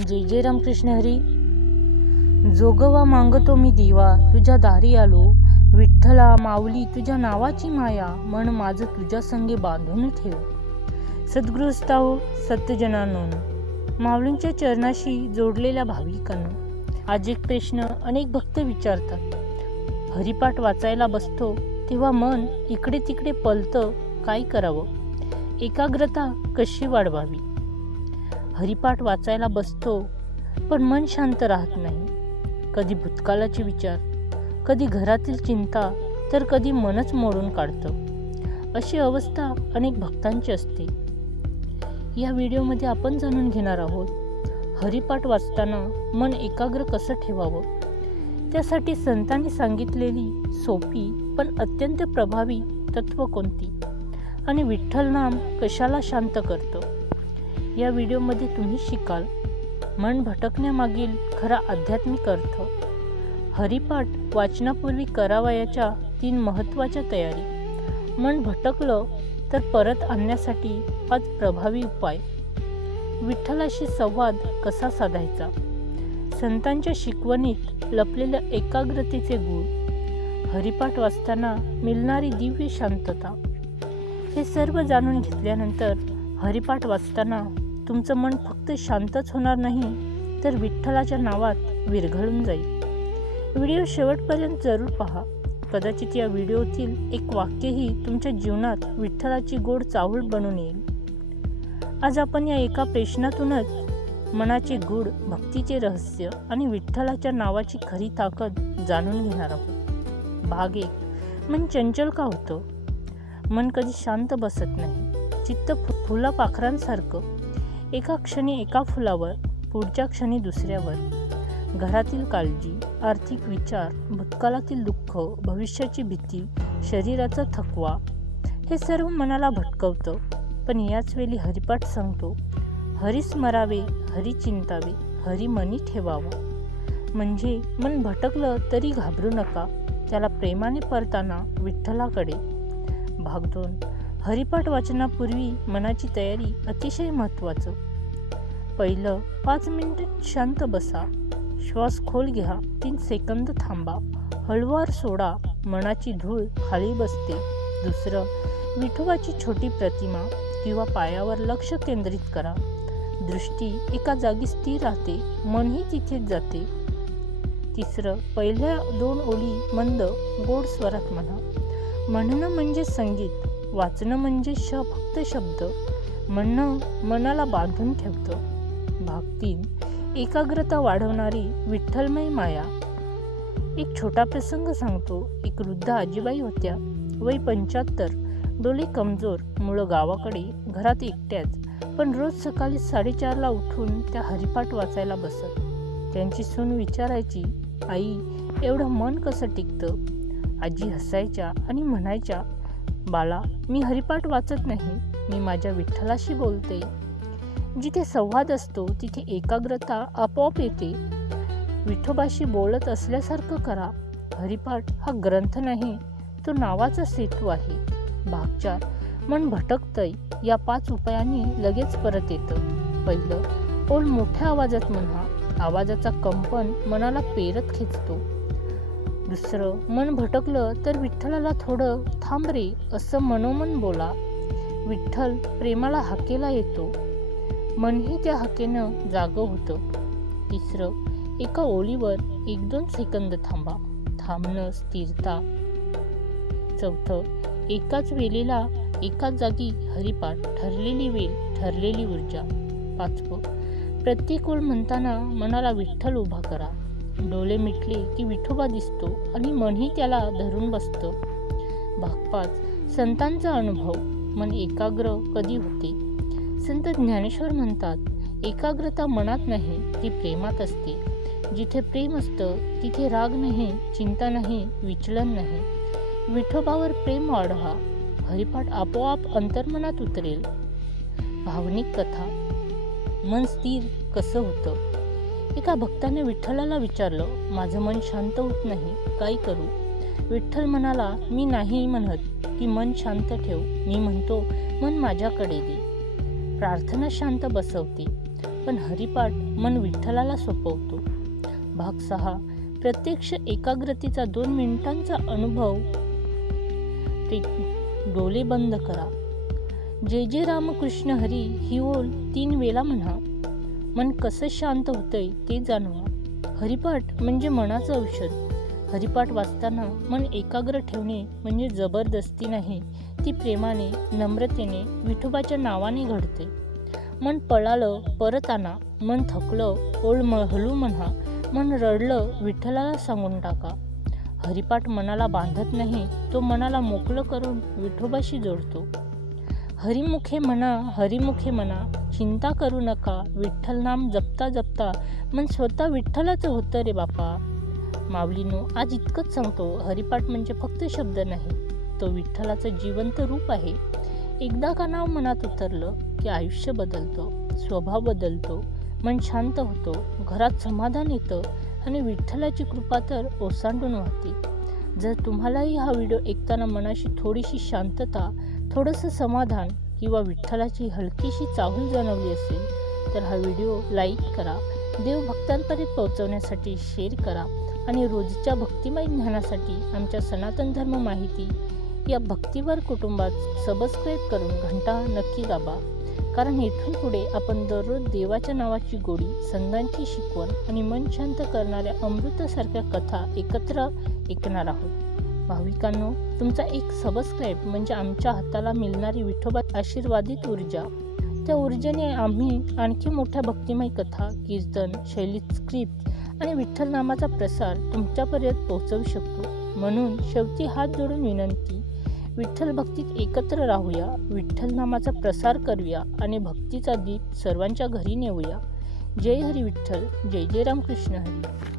जय जय रामकृष्ण हरी. जोगवा मागतो मी दिवा तुझ्या दारी आलो. विठ्ठला माऊली तुझ्या नावाची माया मन माझं तुझ्या संगे बांधून ठेव. सद्गृहस्थाहो सत्यजनानोन माऊलींच्या चरणाशी जोडलेल्या भाविकांना आज एक प्रश्न अनेक भक्त विचारतात. हरिपाठ वाचायला बसतो तेव्हा मन इकडे तिकडे पलतं काय करावं? एकाग्रता कशी वाढवावी? हरिपाठ वाचायला बसतो पण मन शांत राहत नाही. कधी भूतकाळाचे विचार कधी घरातील चिंता तर कधी मनच मोडून काढतं. अशी अवस्था अनेक भक्तांची असते. या व्हिडिओमध्ये आपण जाणून घेणार आहोत हरिपाठ वाचताना मन एकाग्र कसं ठेवावं? त्यासाठी संतांनी सांगितलेली सोपी पण अत्यंत प्रभावी तत्व कोणती? आणि विठ्ठल नाम कशाला शांत करतं? या व्हिडिओमध्ये तुम्ही शिकाल. मन भटकण्यामागील खरा आध्यात्मिक अर्थ. हरिपाठ वाचनापूर्वी करावयाच्या तीन महत्त्वाच्या तयारी. मन भटकलं तर परत आणण्यासाठी पाच प्रभावी उपाय. विठ्ठलाशी संवाद कसा साधायचा? संतांच्या शिकवणीत लपलेल्या एकाग्रतेचे गुण. हरिपाठ वाचताना मिळणारी दिव्य शांतता. हे सर्व जाणून घेतल्यानंतर हरिपाठ वाचताना तुमचं मन फक्त शांतच होणार नाही तर विठ्ठलाच्या नावात विरघळून जाईल. व्हिडिओ शेवटपर्यंत जरूर पहा. कदाचित या व्हिडिओतील एक वाक्यही तुमच्या जीवनात विठ्ठलाची गोड चावूळ बनून येईल. आज आपण या एका प्रश्नातूनच मनाचे गूढ भक्तीचे रहस्य आणि विठ्ठलाच्या नावाची खरी ताकद जाणून घेणार आहोत. भाग एक. मन चंचल का होतं? मन कधी शांत बसत नाही. चित्त फु फुला पाखरांसारखं एका क्षणी एका फुलावर पुढच्या क्षणी दुसऱ्यावर. घरातील काळजी आर्थिक विचार भूतकाळातील दुःख भविष्याची भीती शरीराचा थकवा हे सर्व मनाला भटकवतं. पण याच वेळी हरिपाठ सांगतो हरी स्मरावे हरी चिंतावे हरी मनी ठेवावं. म्हणजे मन भटकलं तरी घाबरू नका. त्याला प्रेमाने परताना विठ्ठलाकडे. भाग दोन हरिपाठ वाचनापूर्वी मनाची तयारी अतिशय महत्त्वाचं. पहिलं पाच मिनिट शांत बसा श्वास खोल घ्या तीन सेकंद थांबा हळवार सोडा मनाची धूळ खाली बसते. दुसरं विठोबाची छोटी प्रतिमा किंवा पायावर लक्ष केंद्रित करा. दृष्टी एका जागी स्थिर राहते मनही तिथेच जाते. तिसरं पहिल्या दोन ओळी मंद गोड स्वरात म्हणा. म्हणणं म्हणजे संगीत. वाचणं म्हणजे श फक्त शब्द. म्हणणं मनाला बांधून ठेवतं. भाग तीन. एकाग्रता वाढवणारी विठ्ठलमय माया. एक छोटा प्रसंग सांगतो. एक वृद्ध आजीबाई होत्या. वय पंच्याहत्तर. डोळे कमजोर. मुळं गावाकडे घरात एकट्याच. पण रोज सकाळी साडेचारला उठून त्या हरिपाठ वाचायला बसत. त्यांची सून विचारायची आई एवढं मन कसं टिकतं? आजी हसायच्या आणि म्हणायच्या बाळा मी हरिपाठ वाचत नाही मी माझ्या विठ्ठलाशी बोलते. जिथे संवाद असतो तिथे एकाग्रता आपोआप येते. विठोबाशी बोलत असल्यासारखं करा. हरिपाठ हा ग्रंथ नाही तो नावाचा सेतू आहे. भागचार मन भटकतंय या पाच उपायांनी लगेच परत येतं. पहिलं ओल मोठ्या आवाजात म्हणा. आवाजाचा कंपन मनाला पेरत खेचतो. दुसरं मन भटकलं तर विठ्ठलाला थोडं थांब रे असं मनोमन बोला. विठ्ठल प्रेमाला हाकेला येतो. मनही त्या हाकेनं जागं होतं. तिसरं एका ओळीवर एक दोन सेकंद थांबा. थांबणं स्थिरता. चौथं एकाच वेळेला एकाच जागी हरिपाठ ठरलेली वेळ ठरलेली ऊर्जा. पाचवं प्रत्येक ओळ म्हणताना मनाला विठ्ठल उभा करा. डोळे मिटले की विठोबा दिसतो आणि मनही त्याला धरून बसतं. भाग पाच संतांचा अनुभव मन एकाग्र कधी होते? संत ज्ञानेश्वर म्हणतात एकाग्रता मनात नाही ती प्रेमात असते. जिथे प्रेम असतं तिथे राग नाही चिंता नाही विचलन नाही. विठोबावर प्रेम वाढवा हरिपाठ आपोआप अंतर्मनात उतरेल. भावनिक कथा मन स्थिर कसं होतं? एका भक्ताने विठ्ठलाला विचारलं माझं मन शांत होत नाही काय करू? विठ्ठल म्हणाला मी नाही म्हणत की मन शांत ठेव मी म्हणतो मन माझ्याकडे दे. प्रार्थना शांत बसवते पण हरिपाठ मन विठ्ठलाला सोपवतो. भाग सहा. प्रत्यक्ष एकाग्रतेचा दोन मिनिटांचा अनुभव. डोले बंद करा. जय जय रामकृष्ण हरी ही ओळ तीन वेळा म्हणा. मन कसं शांत होतंय ते जाणवा. हरिपाठ म्हणजे मनाचं औषध. हरिपाठ वाचताना मन एकाग्र ठेवणे म्हणजे जबरदस्ती नाही ती प्रेमाने नम्रतेने विठोबाच्या नावाने घडते. मन पळालं परत आणा मन थकलं ओळ हलू म्हणा मन रडलं विठ्ठलाला सांगून टाका. हरिपाठ मनाला बांधत नाही तो मनाला मोकळं करून विठोबाशी जोडतो. हरिमुखे म्हणा हरिमुखे म्हणा चिंता करू नका विठ्ठल नाम जपता जपता मन स्वतः विठ्ठलाचं होतं रे बापा. माऊलीनो आज इतकंच सांगतो हरिपाठ म्हणजे फक्त शब्द नाही तो विठ्ठलाचं जिवंत रूप आहे. एकदा का नाव मनात उतरलं की आयुष्य बदलतं स्वभाव बदलतो मन शांत होतो घरात समाधान येतं आणि विठ्ठलाची कृपा तर ओसांडून वाहते. जर तुम्हालाही हा व्हिडिओ ऐकताना मनाशी थोडीशी शांतता थोडंसं समाधान किंवा विठ्ठलाची हलकीशी चाहूल जाणवली असेल तर हा व्हिडिओ लाईक करा देवभक्तांपर्यंत पोहोचवण्यासाठी शेअर करा आणि रोजच्या भक्तिमय ज्ञानासाठी आमच्या सनातन धर्म माहिती या भक्तीवर कुटुंबात सबस्क्राईब करून घंटा नक्की दाबा. कारण इथून पुढे आपण दररोज देवाच्या नावाची गोडी संघांची शिकवण आणि मन शांत करणाऱ्या अमृतासारख्या कथा एकत्र ऐकणार आहोत. भाविकांनो तुमचा एक सबस्क्राईब म्हणजे आमच्या हाताला मिळणारी विठोबा आशीर्वादित ऊर्जा. त्या ऊर्जेने आम्ही आणखी मोठ्या भक्तिमय कथा कीर्तन शैलीत स्क्रिप्ट आणि विठ्ठल नामाचा प्रसार तुमच्यापर्यंत पोहोचवू शकतो. म्हणून शेवटी हात जोडून विनंती विठ्ठल भक्तीत एकत्र राहूया विठ्ठल नामाचा प्रसार करूया आणि भक्तीचा दीप सर्वांच्या घरी नेऊया. जय हरी विठ्ठल जय जय रामकृष्ण हरी.